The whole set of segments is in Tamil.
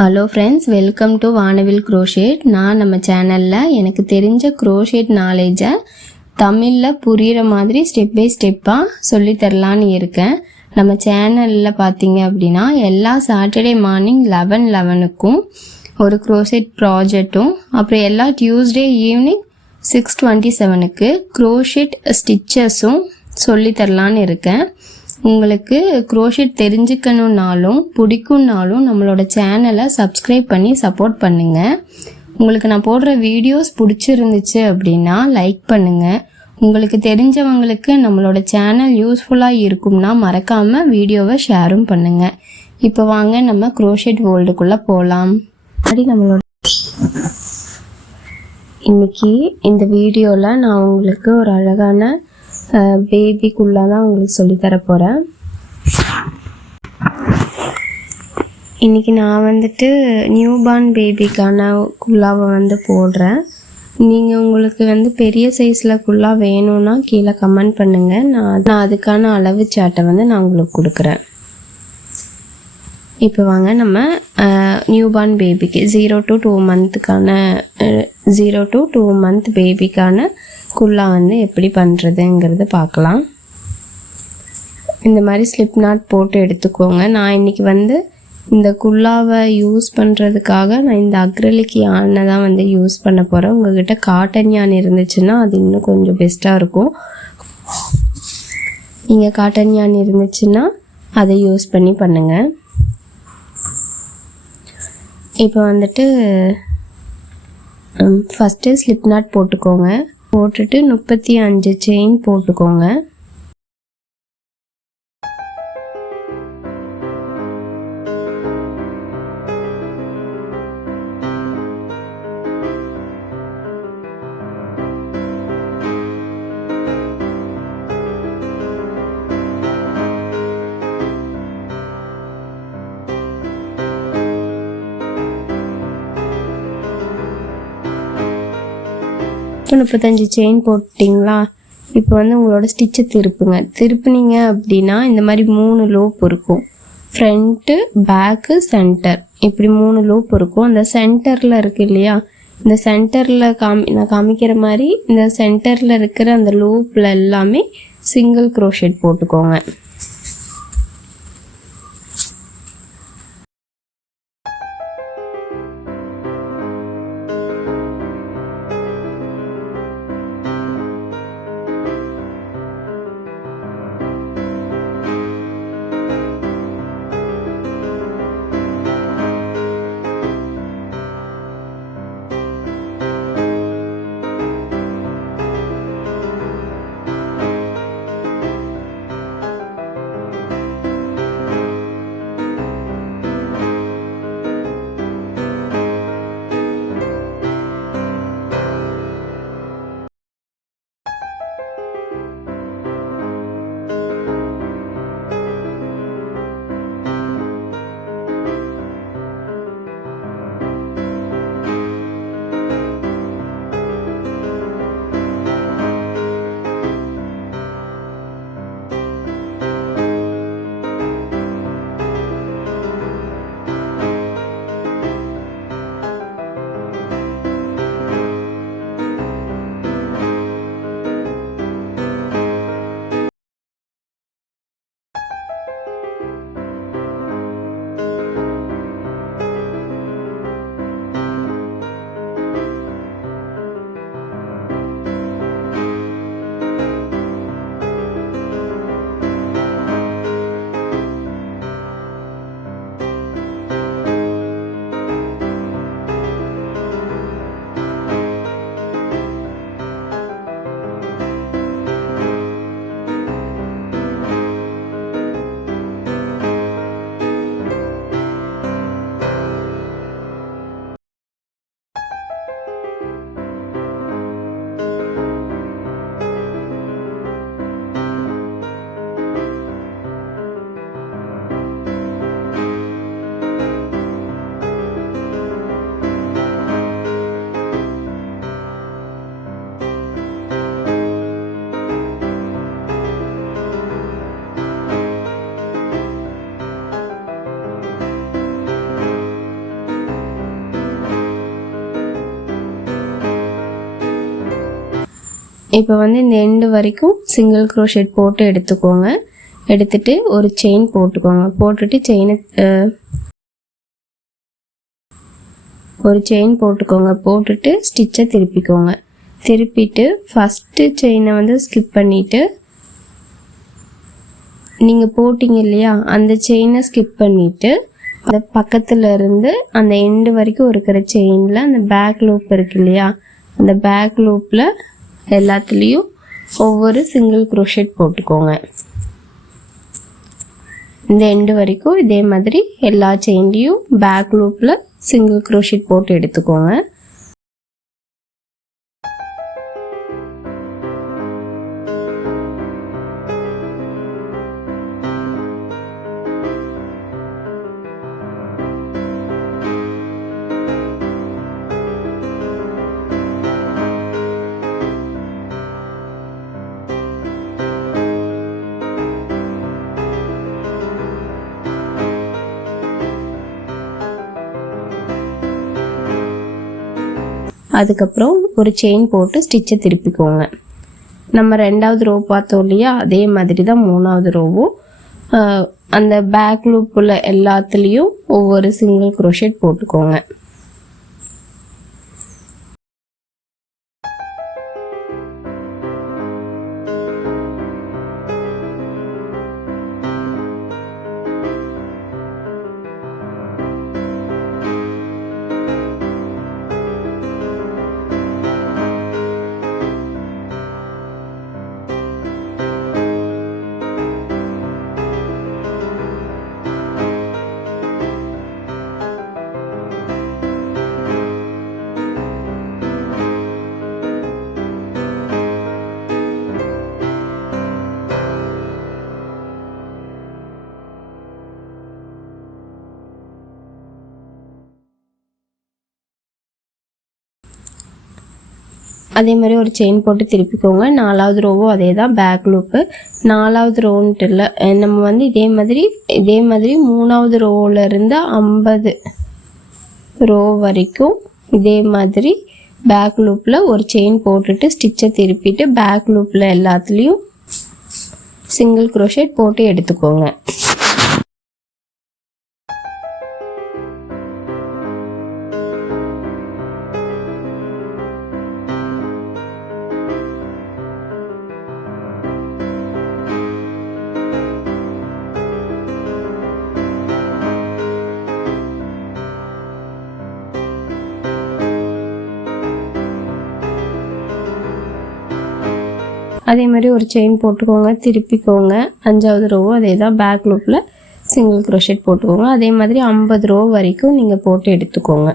ஹலோ ஃப்ரெண்ட்ஸ், வெல்கம் டு வானவில் க்ரோஷேட். நான் நம்ம சேனலில் எனக்கு தெரிஞ்ச க்ரோஷேட் நாலேஜை தமிழில் புரிகிற மாதிரி ஸ்டெப் பை ஸ்டெப்பாக சொல்லித்தரலான்னு இருக்கேன். நம்ம சேனலில் பார்த்தீங்க அப்படின்னா எல்லா சாட்டர்டே மார்னிங் 11:11க்கும் ஒரு க்ரோஷேட் ப்ராஜெக்டும், அப்புறம் எல்லா டியூஸ்டே ஈவினிங் 6:27க்கு க்ரோஷேட் ஸ்டிச்சஸும் சொல்லித்தரலான்னு இருக்கேன். உங்களுக்கு க்ரோஷேட் தெரிஞ்சுக்கணுன்னாலும் பிடிக்கும்னாலும் நம்மளோட சேனலை சப்ஸ்கிரைப் பண்ணி சப்போர்ட் பண்ணுங்கள். உங்களுக்கு நான் போடுற வீடியோஸ் பிடிச்சிருந்துச்சு அப்படின்னா லைக் பண்ணுங்கள். உங்களுக்கு தெரிஞ்சவங்களுக்கு நம்மளோட சேனல் யூஸ்ஃபுல்லாக இருக்கும்னா மறக்காமல் வீடியோவை ஷேரும் பண்ணுங்கள். இப்போ வாங்க நம்ம க்ரோஷேட் வேர்ல்டுக்குள்ளே போகலாம். இன்னைக்கு இந்த வீடியோவில் நான் உங்களுக்கு ஒரு அழகான பேபிக்குள்ளே தான் உங்களுக்கு சொல்லித்தர போகிறேன். இன்றைக்கி நான் நியூபார்ன் பேபிக்கான குல்லாவை போடுறேன். நீங்கள் உங்களுக்கு பெரிய சைஸில் குல்லா வேணும்னா கீழே கமெண்ட் பண்ணுங்கள். நான் அதுக்கான அளவு சாட்டை நான் உங்களுக்கு கொடுக்குறேன். இப்போ வாங்க நம்ம நியூபார்ன் பேபிக்கு 0 to 2 மந்த்துக்கான 0 to 2 மந்த் பேபிக்கான குல்லா எப்படி பண்ணுறதுங்கிறது பார்க்கலாம். இந்த மாதிரி ஸ்லிப் நாட் போட்டு எடுத்துக்கோங்க. நான் இன்றைக்கி இந்த குல்லாவை யூஸ் பண்ணுறதுக்காக நான் இந்த அக்ரிலிக் யானை தான் யூஸ் பண்ண போகிறேன். உங்கள்கிட்ட காட்டன் யான் இருந்துச்சுன்னா அது இன்னும் கொஞ்சம் பெஸ்ட்டாக இருக்கும். நீங்கள் காட்டன் யான் இருந்துச்சுன்னா அதை யூஸ் பண்ணி பண்ணுங்கள். இப்போ ஃபஸ்ட்டு ஸ்லிப் நாட் போட்டுக்கோங்க. போட்டுட்டு 35 செயின் போட்டுக்கோங்க. இப்போ 35 செயின் போட்டிங்களா? இப்போ உங்களோட ஸ்டிச்சை திருப்புனீங்க அப்படின்னா இந்த மாதிரி 3 லூப் இருக்கும். ஃப்ரண்ட்டு, பேக்கு, சென்டர், இப்படி 3 லூப் இருக்கும். அந்த சென்டரில் இருக்குது இல்லையா, இந்த சென்டரில் நான் காமிக்கிற மாதிரி இந்த சென்டரில் இருக்கிற அந்த லூப்பில் எல்லாமே சிங்கிள் க்ரோஷேட் போட்டுக்கோங்க. இப்போ வந்து இந்த எண்டு வரைக்கும் சிங்கிள் க்ரோஷெட் போட்டு எடுத்துக்கோங்க. எடுத்துட்டு ஒரு செயின் போட்டுக்கோங்க. போட்டுட்டு ஒரு செயின் போட்டுக்கோங்க. போட்டுட்டு ஸ்டிச்சை திருப்பிக்கோங்க. திருப்பிட்டு ஃபஸ்ட்டு செயினை வந்து ஸ்கிப் பண்ணிவிட்டு நீங்கள் போட்டிங்க இல்லையா, அந்த செயினை ஸ்கிப் பண்ணிவிட்டு அந்த பக்கத்தில் இருந்து அந்த எண்டு வரைக்கும் இருக்கிற செயினில் அந்த பேக் லூப் இருக்கு இல்லையா, அந்த பேக் லூப்பில் எல்லாத்துலேயும் ஒவ்வொரு சிங்கிள் க்ரோஷெட் போட்டுக்கோங்க. இந்த எண்டு வரைக்கும் இதே மாதிரி எல்லா செயின்லேயும் பேக் லூப்பில் சிங்கிள் க்ரோஷெட் போட்டு எடுத்துக்கோங்க. அதுக்கப்புறம் ஒரு செயின் போட்டு ஸ்டிச்சை திருப்பிக்கோங்க. நம்ம 2வது ரோ பார்த்தோம் இல்லையா, அதே மாதிரி தான் 3வது ரோவும் அந்த பேக் லூப்பில் எல்லாத்துலேயும் ஒவ்வொரு சிங்கிள் க்ரோஷெட் போட்டுக்கோங்க. அதே மாதிரி ஒரு செயின் போட்டு திருப்பிக்கோங்க. 4வது ரோவும் அதே தான், பேக் லூப்பு. 4வது ரோன்ட்டு இல்லை, நம்ம வந்து இதே மாதிரி 3வது ரோவிலேருந்து 50 ரோ வரைக்கும் இதே மாதிரி பேக் லூப்பில் ஒரு செயின் போட்டுட்டு ஸ்டிச்சை திருப்பிட்டு பேக் லூப்பில் எல்லாத்துலேயும் சிங்கிள் க்ரோஷெட் போட்டு எடுத்துக்கோங்க. அதே மாதிரி ஒரு செயின் போட்டுக்கோங்க, திருப்பிக்கோங்க. 5வது ரோவும் அதே தான், பேக் லூப்பில் சிங்கிள் க்ரோஷெட் போட்டுக்கோங்க. அதே மாதிரி 50 ரோ வரைக்கும் நீங்கள் போட்டு எடுத்துக்கோங்க.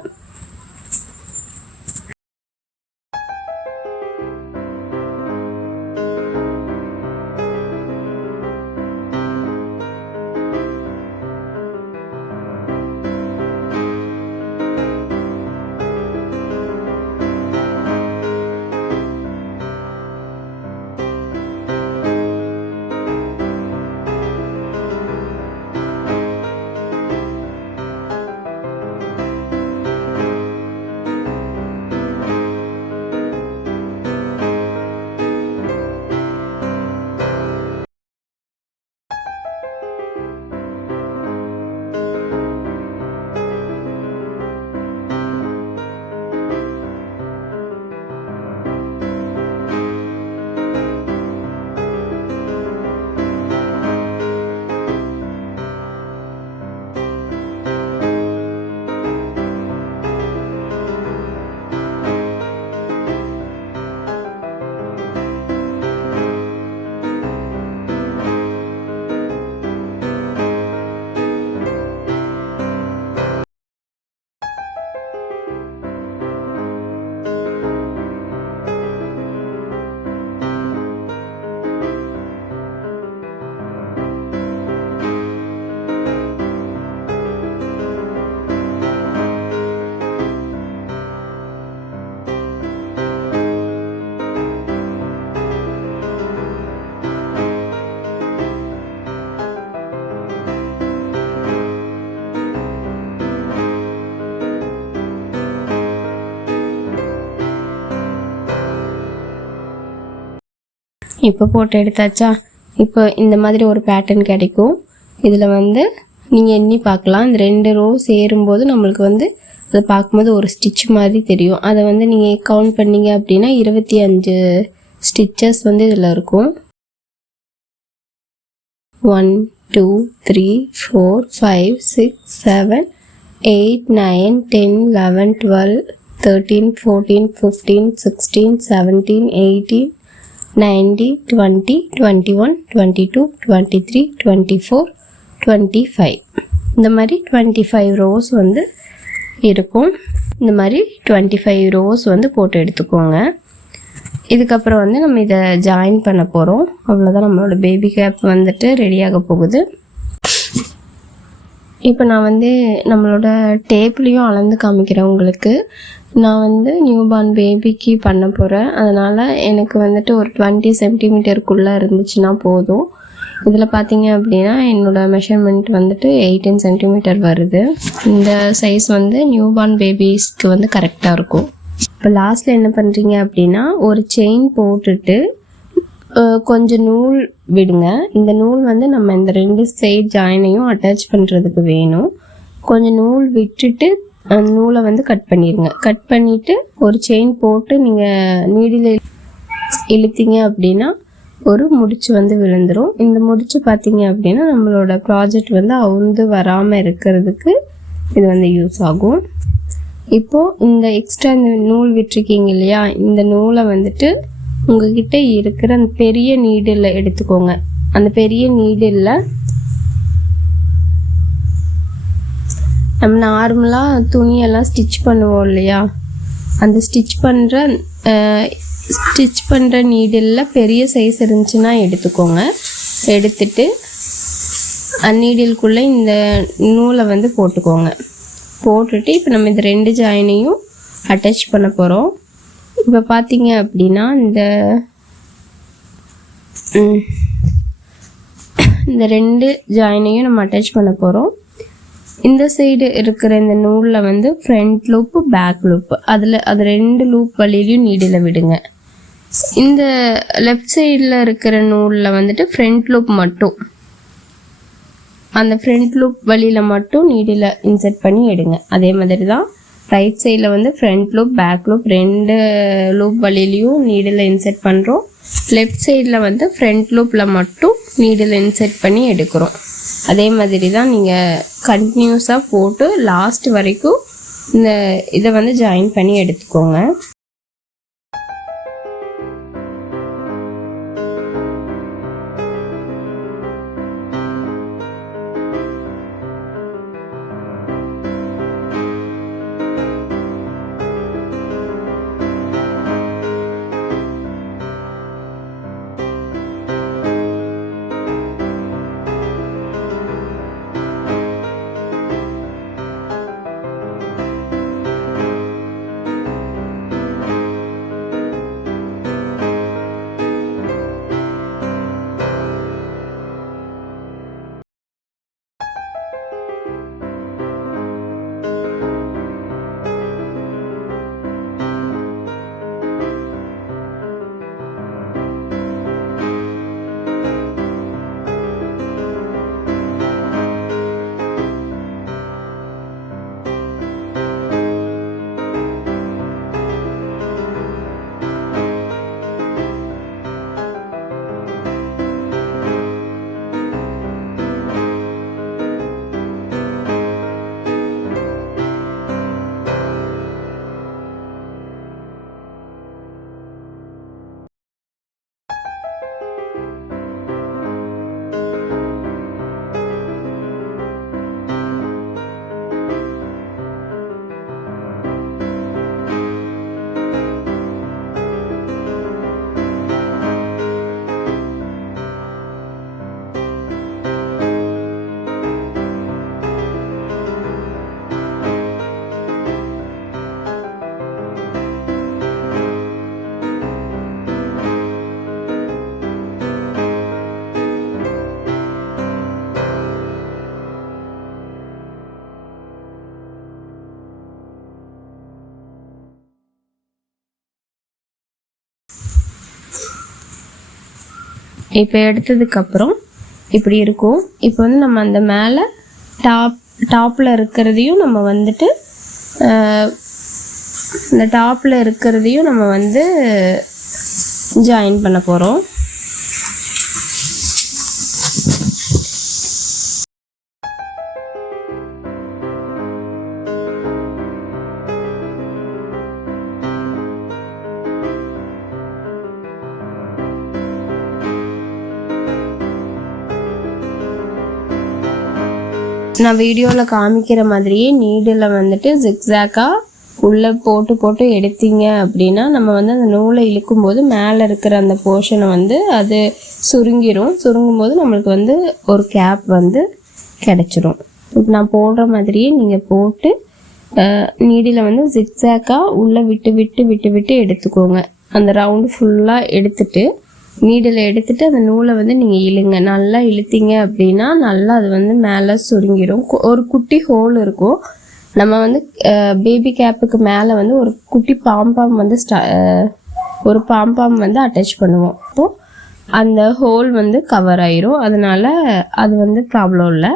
இப்போ போட்டு எடுத்தாச்சா. இப்போ இந்த மாதிரி ஒரு பேட்டர்ன் கிடைக்கும். இதில் வந்து நீங்கள் எண்ணி பார்க்கலாம். இந்த 2 ரோ சேரும்போது நம்மளுக்கு வந்து அதை பார்க்கும்போது ஒரு ஸ்டிச் மாதிரி தெரியும். அதை வந்து நீங்கள் கவுண்ட் பண்ணீங்க அப்படின்னா 25 ஸ்டிச்சஸ் வந்து இதில் இருக்கும். 1 2 3 4 5 6 7 8 9 10 11 12 13 14 15 16 17 18 19 20 21 22 23 24 25 இந்த மாதிரி 25 ரோஸ் வந்து இருக்கும். இந்த மாதிரி 25 ரோஸ் வந்து போட்டு எடுத்துக்கோங்க. இதுக்கப்புறம் வந்து நம்ம இதை ஜாயின் பண்ண போகிறோம். அவ்வளோதான், நம்மளோட பேபி கேப் வந்துட்டு ரெடியாக போகுது. இப்போ நான் வந்து நம்மளோட டேப்லேயும் அளந்து காமிக்கிறேன் உங்களுக்கு. நான் வந்து நியூபார்ன் பேபிக்கு பண்ண போகிறேன். அதனால் எனக்கு வந்துட்டு ஒரு 20 சென்டிமீட்டருக்குள்ளே இருந்துச்சுன்னா போதும். இதில் பார்த்தீங்க அப்படின்னா என்னோடய மெஷர்மெண்ட் வந்துட்டு 18 சென்டிமீட்டர் வருது. இந்த சைஸ் வந்து நியூபார்ன் பேபிஸ்க்கு வந்து கரெக்டாக இருக்கும். இப்போ லாஸ்ட்டில் என்ன பண்ணுறீங்க அப்படின்னா ஒரு செயின் போட்டுட்டு கொஞ்சம் நூல் விடுங்க. இந்த நூல் வந்து நம்ம இந்த 2 சைட் ஜாயினையும் அட்டாச் பண்ணுறதுக்கு வேணும். கொஞ்சம் நூல் விட்டுட்டு அந்த நூலை வந்து கட் பண்ணிடுங்க. கட் பண்ணிவிட்டு ஒரு செயின் போட்டு நீங்கள் நீடில் இழுத்தீங்க அப்படின்னா ஒரு முடிச்சு வந்து விழுந்துடும். இந்த முடிச்சு பார்த்தீங்க அப்படின்னா நம்மளோட ப்ராஜெக்ட் வந்து அவுந்து வராமல் இருக்கிறதுக்கு இது வந்து யூஸ் ஆகும். இப்போது இந்த எக்ஸ்ட்ரா இந்த நூல் விட்டுருக்கீங்க இல்லையா, இந்த நூலை வந்துட்டு உங்ககிட்ட இருக்கிற அந்த பெரிய நீடில் எடுத்துக்கோங்க. அந்த பெரிய நீடில் நம்ம நார்மலாக துணியெல்லாம் ஸ்டிச் பண்ணுவோம் இல்லையா, அந்த ஸ்டிச் பண்ணுற நீடில் பெரிய சைஸ் இருந்துச்சுன்னா எடுத்துக்கோங்க. எடுத்துட்டு நீடிலுக்குள்ளே இந்த நூலை வந்து போட்டுக்கோங்க. போட்டுட்டு இப்போ நம்ம இந்த 2 ஜாயினையும் அட்டாச் பண்ண போகிறோம். இப்போ பார்த்தீங்க அப்படின்னா இந்த 2 ஜாயினையும் நம்ம அட்டாச் பண்ண போகிறோம். இந்த சைடு இருக்கிற இந்த நூலில் வந்து ஃப்ரண்ட் லூப்பு பேக் லூப்பு அது 2 லூப் வழியிலையும் நீடில் விடுங்க. இந்த லெஃப்ட் சைடில் இருக்கிற நூலில் வந்துட்டு ஃப்ரண்ட் லூப் மட்டும், அந்த ஃப்ரண்ட் லூப் வழியில் மட்டும் நீடில் இன்சர்ட் பண்ணி எடுங்க. அதே மாதிரி தான் ரைட் சைடில் வந்து front loop back loop 2 loop வழியிலையும் நீடில் இன்சர்ட் பண்ணுறோம். லெஃப்ட் சைடில் வந்து ஃப்ரண்ட் லூப்பில் மட்டும் நீடில் இன்சர்ட் பண்ணி எடுக்கிறோம். அதே மாதிரி தான் நீங்கள் கண்டினியூஸாக போட்டு லாஸ்ட் வரைக்கும் இதை வந்து ஜாயின் பண்ணி எடுத்துக்கோங்க. இப்போ எடுத்ததுக்கப்புறம் இப்படி இருக்கும். இப்போ வந்து நம்ம அந்த மேலே டாப்பில் இருக்கிறதையும் நம்ம வந்துட்டு இந்த டாப்பில் இருக்கிறதையும் நம்ம வந்து ஜாயின் பண்ண போகிறோம். நான் வீடியோவில் காமிக்கிற மாதிரியே நீடில் வந்துட்டு ஜிக்ஸாக்காக உள்ளே போட்டு எடுத்தீங்க அப்படின்னா நம்ம வந்து அந்த நூலை இழுக்கும்போது மேலே இருக்கிற அந்த போர்ஷனை வந்து அது சுருங்கும் போது நம்மளுக்கு வந்து ஒரு கேப் வந்து கிடச்சிரும். இப்போ நான் போடுற மாதிரியே நீங்கள் போட்டு நீடில் வந்து ஜிக்ஸாக்காக உள்ளே விட்டு எடுத்துக்கோங்க. அந்த ரவுண்டு ஃபுல்லாக எடுத்துட்டு நீடில் எடுத்துட்டு அந்த நூலை வந்து நீங்கள் இழுங்க. நல்லா இழுத்தீங்க அப்படின்னா நல்லா அது வந்து மேலே சுருங்கிடும். ஒரு குட்டி ஹோல் இருக்கும். நம்ம வந்து பேபி கேப்புக்கு மேலே வந்து ஒரு குட்டி பாம்பாம் வந்து ஒரு பாம்பாம் வந்து அட்டாச் பண்ணுவோம். அப்போது அந்த ஹோல் வந்து கவர் ஆயிரும். அதனால அது வந்து ப்ராப்ளம் இல்லை.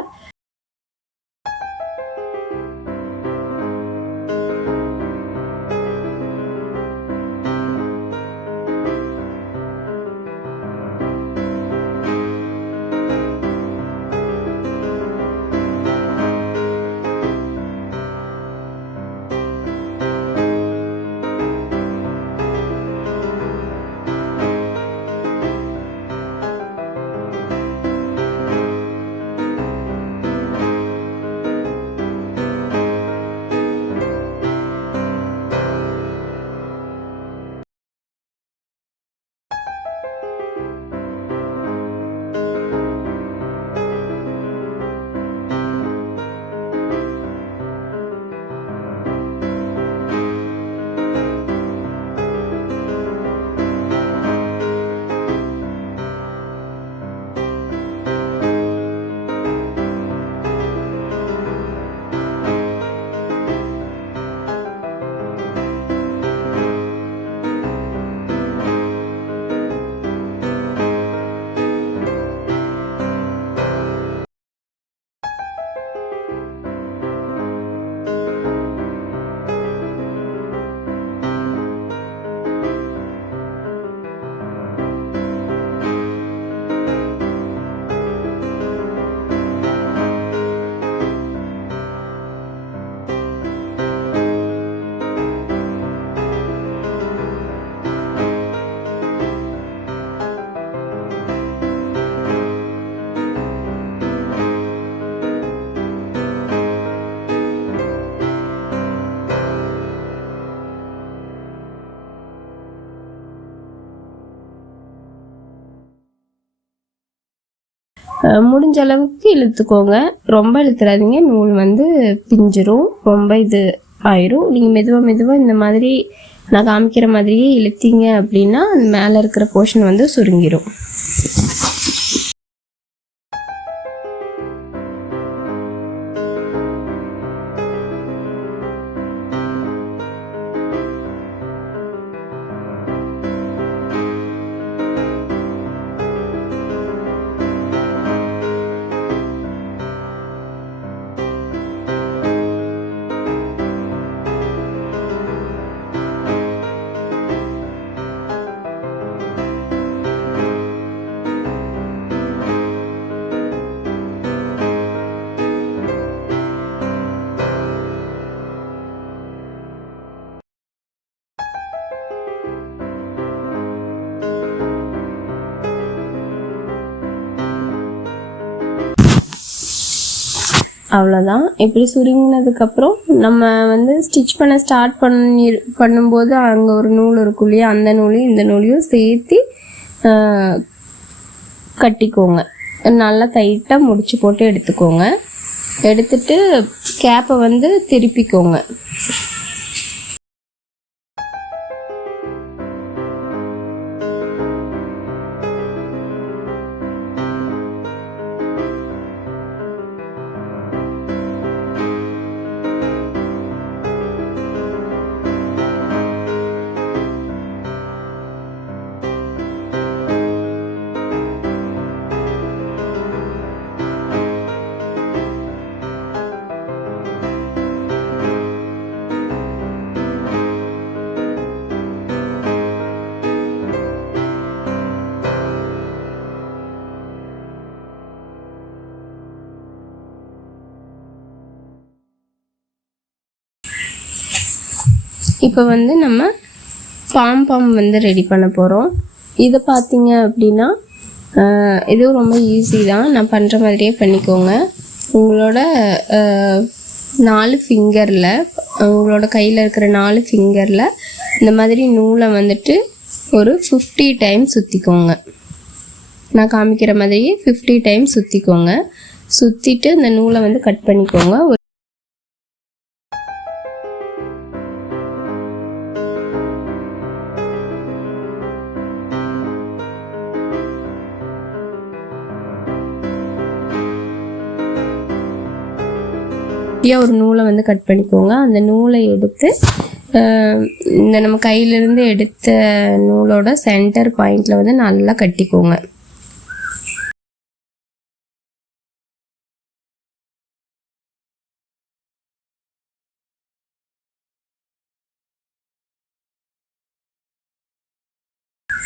முடிஞ்ச அளவுக்கு இழுத்துக்கோங்க. ரொம்ப இழுத்துறாதீங்க, நூல் வந்து பிஞ்சிரும், ரொம்ப இது ஆயிரும். நீங்கள் மெதுவாக இந்த மாதிரி நான் காமிக்கிற மாதிரியே இழுத்தீங்க அப்படின்னா மேலே இருக்கிற போர்ஷன் வந்து சுருங்கிடும். அவ்வளோதான். இப்படி சுருங்கினதுக்கப்புறம் நம்ம வந்து ஸ்டிச் பண்ண ஸ்டார்ட் பண்ணும்போது அங்கே ஒரு நூல் இருக்கும் இல்லையா, அந்த நூலையும் இந்த நூலையும் சேர்த்து கட்டிக்கோங்க. நல்லா டைட்டாக முடிச்சு போட்டு எடுத்துக்கோங்க. எடுத்துட்டு கேப்பை வந்து திருப்பிக்கோங்க. இப்போ வந்து நம்ம பாம் வந்து ரெடி பண்ண போகிறோம். இதை பார்த்தீங்க அப்படின்னா இதுவும் ரொம்ப ஈஸி தான். நான் பண்ணுற மாதிரியே பண்ணிக்கோங்க. உங்களோட 4 ஃபிங்கரில், உங்களோட கையில் இருக்கிற 4 ஃபிங்கரில் இந்த மாதிரி நூலை வந்துட்டு ஒரு 50 டைம் சுற்றிக்கோங்க. நான் காமிக்கிற மாதிரியே 50 டைம் சுற்றிக்கோங்க. சுற்றிட்டு இந்த நூலை வந்து கட் பண்ணிக்கோங்க. ஒரு நூலை வந்து கட் பண்ணிக்கோங்க. அந்த நூலை எடுத்து இந்த நம்ம கையிலிருந்து எடுத்த நூலோட சென்டர் பாயிண்டில் வந்து நல்லா கட்டிக்கோங்க.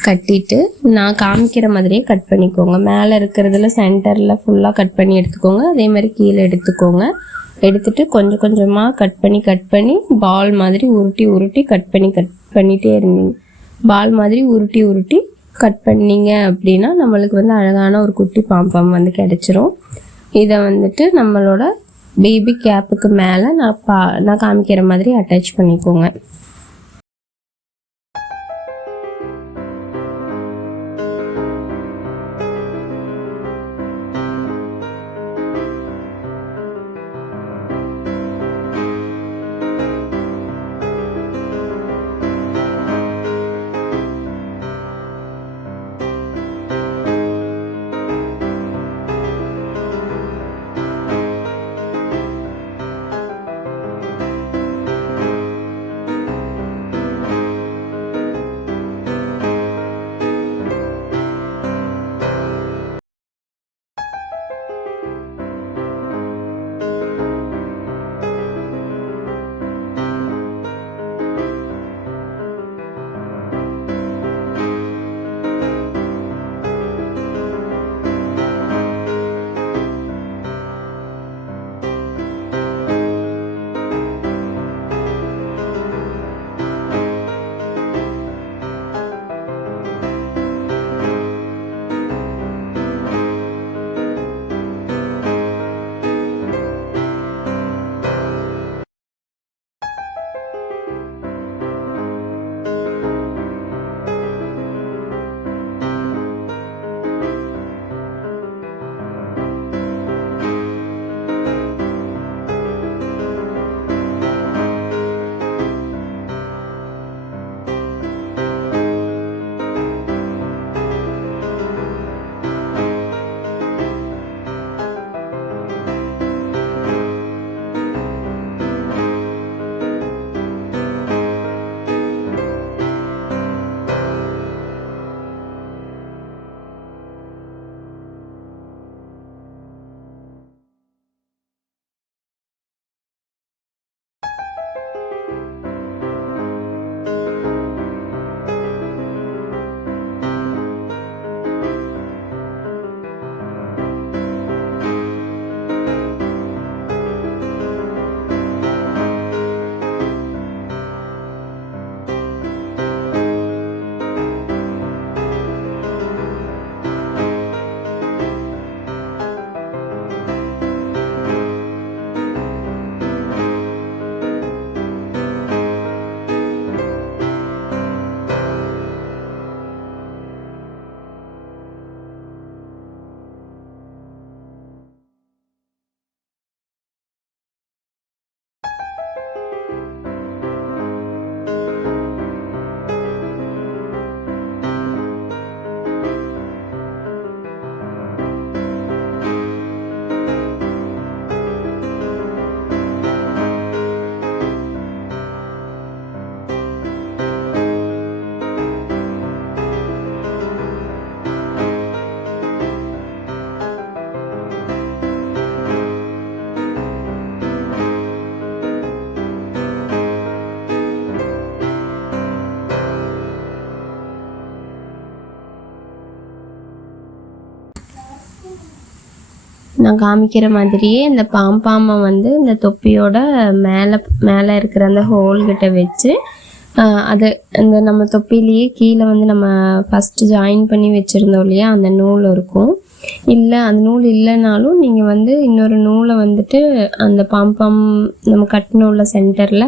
கட்டிட்டு நான் காமிக்கிற மாதிரியே கட் பண்ணிக்கோங்க. மேலே இருக்கிறதுல சென்டரில் ஃபுல்லாக கட் பண்ணி எடுத்துக்கோங்க. அதே மாதிரி கீழே எடுத்துக்கோங்க. எடுத்துட்டு கொஞ்சம் கொஞ்சமாக கட் பண்ணி பால் மாதிரி உருட்டி கட் பண்ணிகிட்டே இருந்தீங்க. பால் மாதிரி உருட்டி கட் பண்ணிங்க அப்படின்னா நம்மளுக்கு வந்து அழகான ஒரு குட்டி பாம்பம் வந்து கிடச்சிரும். இதை வந்துட்டு நம்மளோட பேபி கேப்புக்கு மேலே நான் காமிக்கிற மாதிரி அட்டாச் பண்ணிக்கோங்க. நான் காமிக்கிற மாதிரியே இந்த பாம்பாமை வந்து இந்த தொப்பியோட மேலே இருக்கிற அந்த ஹோல்கிட்ட வச்சு அது இந்த நம்ம தொப்பிலேயே கீழே வந்து நம்ம ஃபஸ்ட்டு ஜாயின் பண்ணி வச்சுருந்தோம் இல்லையா, அந்த நூல் இருக்கும். இல்லை அந்த நூல் இல்லைனாலும் நீங்கள் வந்து இன்னொரு நூலை வந்துட்டு அந்த பாம்பம் நம்ம கட்டின சென்டரில்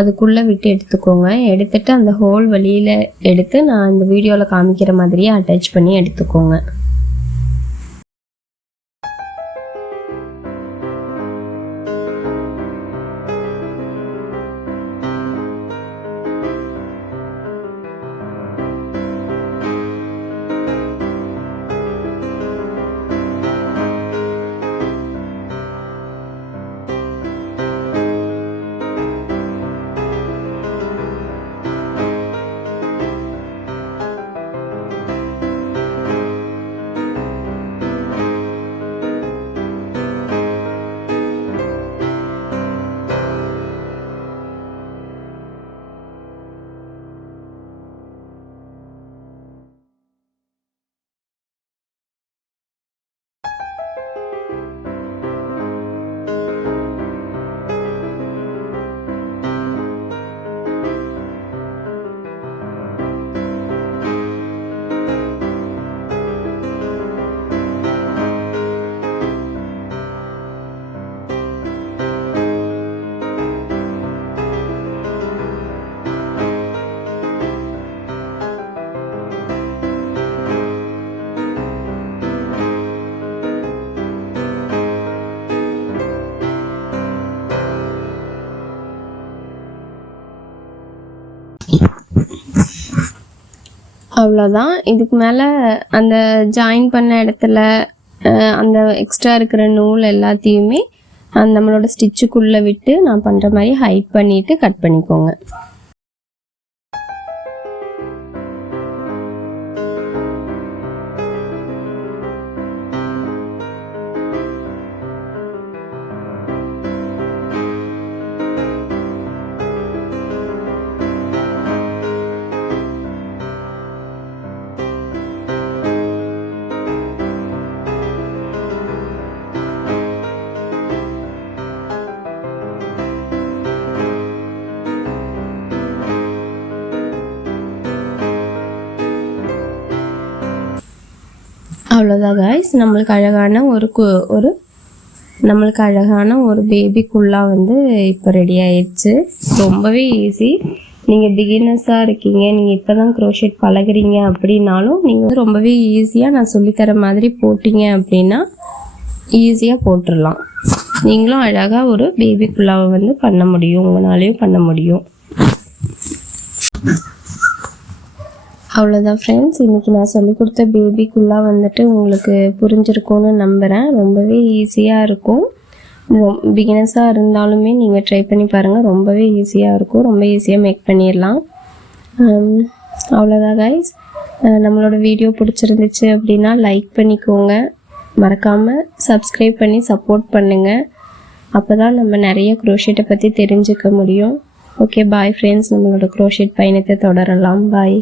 அதுக்குள்ளே விட்டு எடுத்துக்கோங்க. எடுத்துட்டு அந்த ஹோல் வழியில் எடுத்து நான் இந்த வீடியோவில் காமிக்கிற மாதிரியே அட்டாச் பண்ணி எடுத்துக்கோங்க. அவ்வளோதான். இதுக்கு மேலே அந்த ஜாயின் பண்ண இடத்துல அந்த எக்ஸ்ட்ரா இருக்கிற நூல் எல்லாத்தையுமே நம்மளோட ஸ்டிச்சுக்குள்ளே விட்டு நான் பண்ணுற மாதிரி ஹைட் பண்ணிவிட்டு கட் பண்ணிக்கோங்க. அவ்வளோதான் காய்ஸ், நம்மளுக்கு அழகான ஒரு பேபிக்குள்ளா வந்து இப்போ ரெடி ஆயிடுச்சு. ரொம்பவே ஈஸி. நீங்கள் பிகினர்ஸாக இருக்கீங்க, நீங்கள் இப்போ தான் க்ரோஷெட் பழகுறீங்க அப்படின்னாலும் நீங்கள் ரொம்பவே ஈஸியாக நான் சொல்லித்தர மாதிரி போட்டிங்க அப்படின்னா ஈஸியாக போட்டுடலாம். நீங்களும் அழகாக ஒரு பேபிக்குள்ளாவை வந்து பண்ண முடியும், உங்களாலேயும் பண்ண முடியும். அவ்வளோதான் ஃப்ரெண்ட்ஸ், இன்றைக்கி நான் சொல்லிக் கொடுத்த பேபிக்குள்ளா வந்துட்டு உங்களுக்கு புரிஞ்சிருக்கும்னு நம்புகிறேன். ரொம்பவே ஈஸியாக இருக்கும். பிகினர்ஸாக இருந்தாலுமே நீங்கள் ட்ரை பண்ணி பாருங்கள், ரொம்பவே ஈஸியாக இருக்கும். ரொம்ப ஈஸியாக மேக் பண்ணிடலாம். அவ்வளோதான் கைஸ், நம்மளோட வீடியோ பிடிச்சிருந்துச்சு அப்படின்னா லைக் பண்ணிக்கோங்க, மறக்காமல் சப்ஸ்கிரைப் பண்ணி சப்போர்ட் பண்ணுங்கள். அப்போ தான் நம்ம நிறைய க்ரோஷெட்டை பற்றி தெரிஞ்சுக்க முடியும். ஓகே, பாய் ஃப்ரெண்ட்ஸ், நம்மளோட க்ரோஷெட் பயணத்தை தொடரலாம். பாய்.